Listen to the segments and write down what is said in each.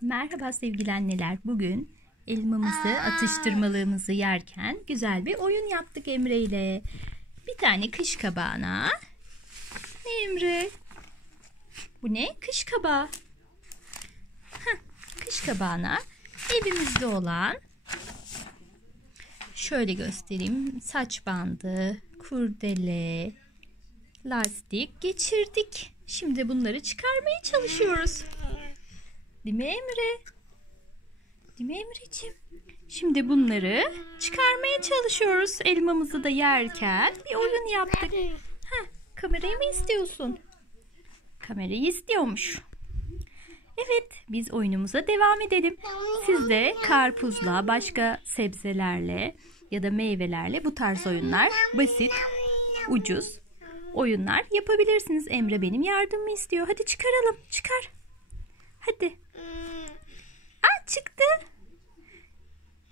Merhaba sevgili anneler. Bugün elmamızı, atıştırmalığımızı yerken güzel bir oyun yaptık Emre ile. Bir tane kış kabağına. Ne Emre? Bu ne? Kış kabağı. Kış kabağına evimizde olan, şöyle göstereyim, saç bandı, kurdele, lastik geçirdik. Şimdi bunları çıkarmaya çalışıyoruz. Değil mi Emre? Değil mi Emreciğim? Şimdi bunları çıkarmaya çalışıyoruz. Elmamızı da yerken bir oyun yaptık. Kamerayı mı istiyorsun? Kamerayı istiyormuş. Evet, biz oyunumuza devam edelim. Siz de karpuzla, başka sebzelerle ya da meyvelerle bu tarz oyunlar, basit, ucuz oyunlar yapabilirsiniz. Emre benim yardımımı istiyor. Hadi çıkaralım, çıkar. Hadi. Çıktı.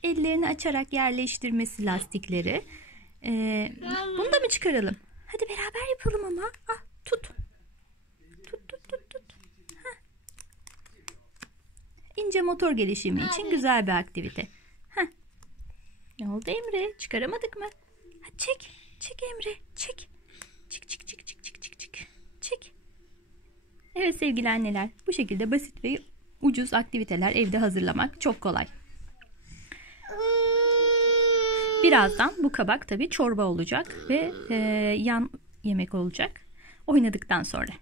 Ellerini açarak yerleştirmesi lastikleri. Bunu da mı çıkaralım? Hadi beraber yapalım ama. Tut. Tut. İnce motor gelişimi için güzel bir aktivite. Ne oldu Emre? Çıkaramadık mı? Çek. Çek Emre. Çek. Çek. Evet sevgili anneler. Bu şekilde basit ve ucuz aktiviteler evde hazırlamak çok kolay. Birazdan bu kabak tabii çorba olacak ve yan yemek olacak oynadıktan sonra.